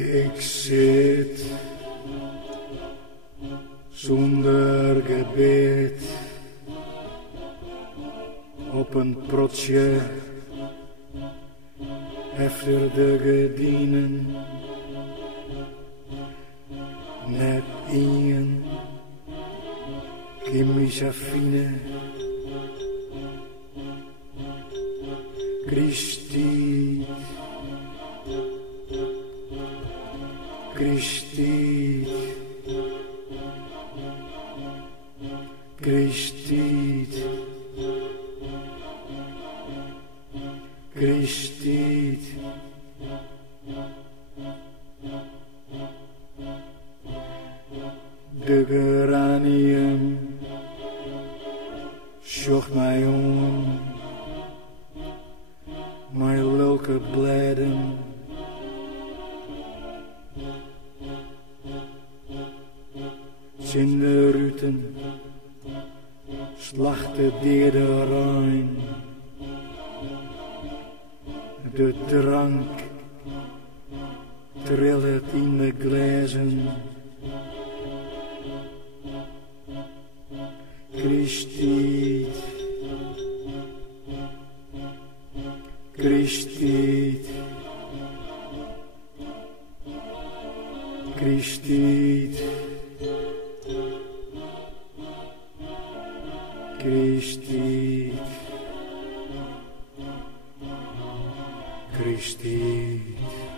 Ik zit zonder gebed op een protje efter de gedienen, net in chemische fine. Christi, Christi, Christi, Christi. De geranium zocht mij om, mijn leuke bladen. Zinderuten slachten door de Rijn. De drank trillet in de glazen. Christi, Christi, Christi, Christi, Christi.